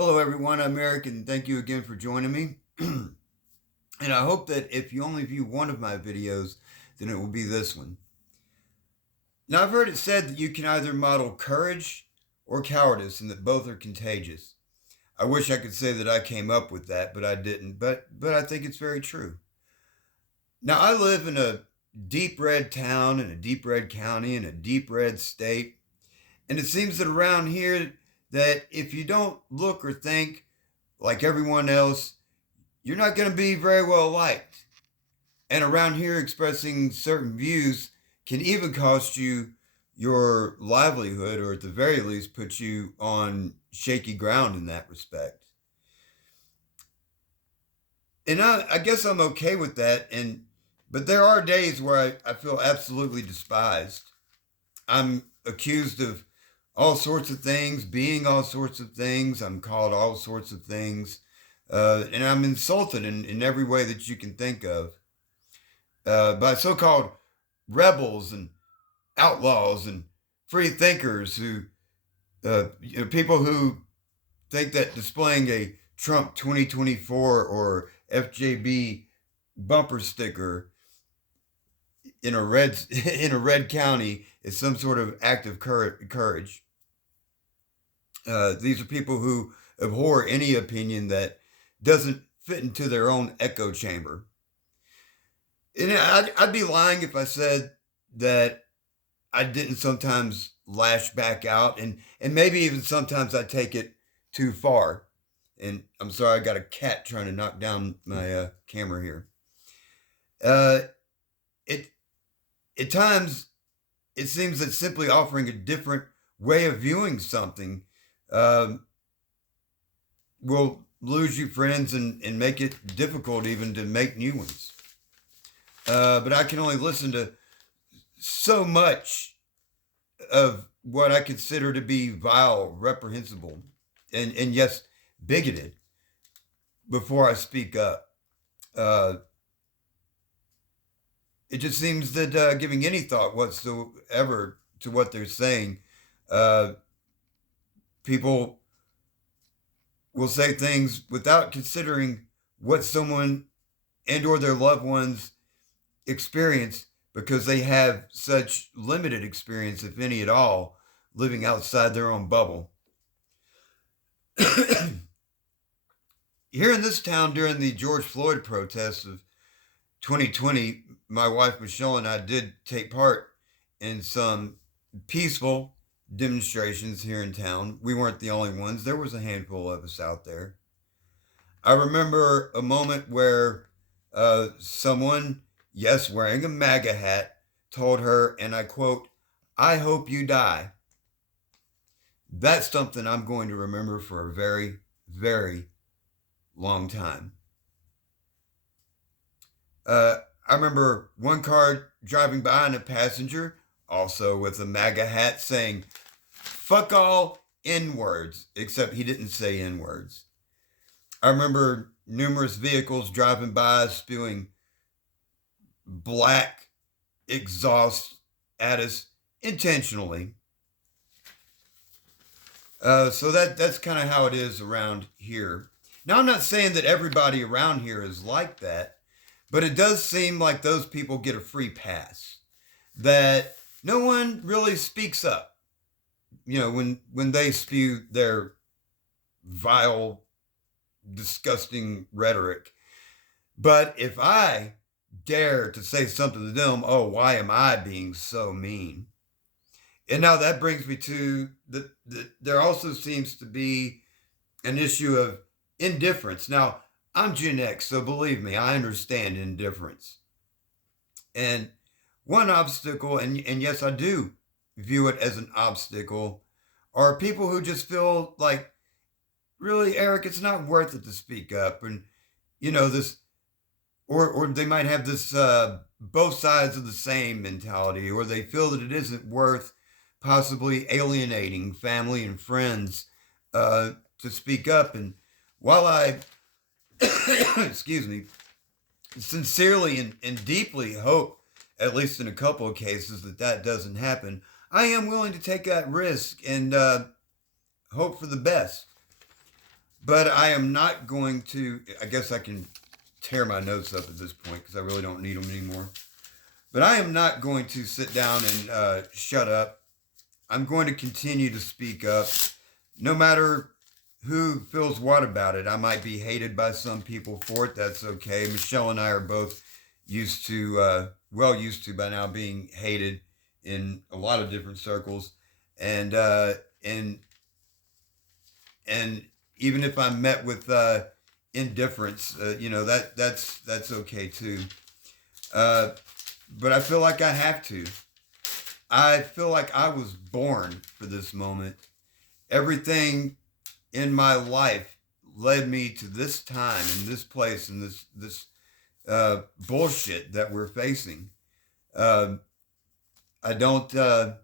Hello, everyone. I'm Eric, and thank you again for joining me. And I hope that if you only view one of my videos, then it will be this one. Now, I've heard it said that you can either model courage or cowardice, and that both are contagious. I wish I could say that I came up with that, but I didn't. But I think it's very true. Now, I live in a deep red town, in a deep red county, in a deep red state, and it seems that around here, that if you don't look or think like everyone else, you're not going to be very well liked. And around here, expressing certain views can even cost you your livelihood, or at the very least, put you on shaky ground in that respect. And I guess I'm okay with that. But there are days where I feel absolutely despised. I'm accused of all sorts of things, being all sorts of things. I'm called all sorts of things. And I'm insulted in every way that you can think of by so-called rebels and outlaws and free thinkers people who think that displaying a Trump 2024 or FJB bumper sticker in a red county is some sort of act of courage. These are people who abhor any opinion that doesn't fit into their own echo chamber. And I'd be lying if I said that I didn't sometimes lash back out, and maybe even sometimes I take it too far. And I'm sorry, I got a cat trying to knock down my camera here. It At times it seems that simply offering a different way of viewing something will lose you friends and make it difficult even to make new ones. But I can only listen to so much of what I consider to be vile, reprehensible, and yes, bigoted before I speak up. It just seems that giving any thought whatsoever to what they're saying, people will say things without considering what someone and or their loved ones experience, because they have such limited experience, if any at all, living outside their own bubble. Here in this town during the George Floyd protests of 2020, my wife Michelle and I did take part in some peaceful demonstrations here in town. We weren't the only ones. There was a handful of us out there. I remember a moment where someone, yes, wearing a MAGA hat, told her, and I quote, "I hope you die." That's something I'm going to remember for a very, very long time. I remember one car driving by and a passenger, also with a MAGA hat, saying, "Fuck all N-words," except he didn't say N-words. I remember numerous vehicles driving by spewing black exhaust at us intentionally. So that's kind of how it is around here. Now, I'm not saying that everybody around here is like that, but it does seem like those people get a free pass, that no one really speaks up, when they spew their vile, disgusting rhetoric. But if I dare to say something to them, oh, why am I being so mean? And now that brings me to there also seems to be an issue of indifference. Now, I'm Gen X, so believe me, I understand indifference. And one obstacle, and yes, I do view it as an obstacle, are people who just feel like, really, Eric, it's not worth it to speak up. And, this, or they might have this both sides of the same mentality, or they feel that it isn't worth possibly alienating family and friends to speak up. And while I, excuse me, sincerely and deeply hope, at least in a couple of cases, that doesn't happen, I am willing to take that risk and hope for the best. But I am not going to. I guess I can tear my notes up at this point because I really don't need them anymore. But I am not going to sit down and shut up. I'm going to continue to speak up, no matter who feels what about it. I might be hated by some people for it. That's okay. Michelle and I are both used to, well used to by now, being hated in a lot of different circles, and and and even if I'm met with indifference, that's okay too. Uh, but I feel like I have to. I feel like I was born for this moment. Everything in my life led me to this time and this place and this bullshit that we're facing. Uh, I don't I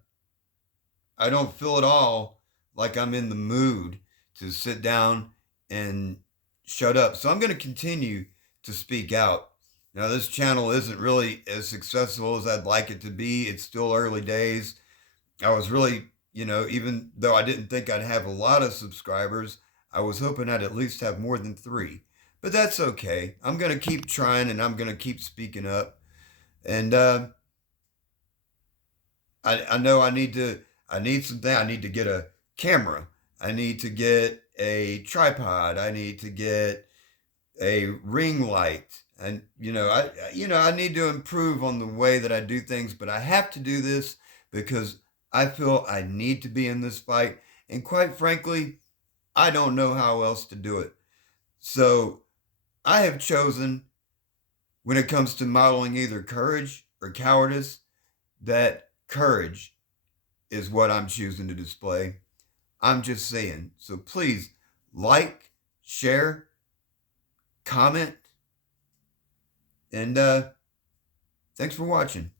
don't feel at all like I'm in the mood to sit down and shut up. So I'm going to continue to speak out. Now, this channel isn't really as successful as I'd like it to be. It's still early days. I was really, even though I didn't think I'd have a lot of subscribers, I was hoping I'd at least have more than three. But that's okay. I'm going to keep trying and I'm going to keep speaking up. And I know I need something. I need to get a camera. I need to get a tripod. I need to get a ring light. And I need to improve on the way that I do things, but I have to do this because I feel I need to be in this fight. And quite frankly, I don't know how else to do it. So I have chosen, when it comes to modeling either courage or cowardice, that courage is what I'm choosing to display. I'm just saying. So please like, share, comment, and thanks for watching.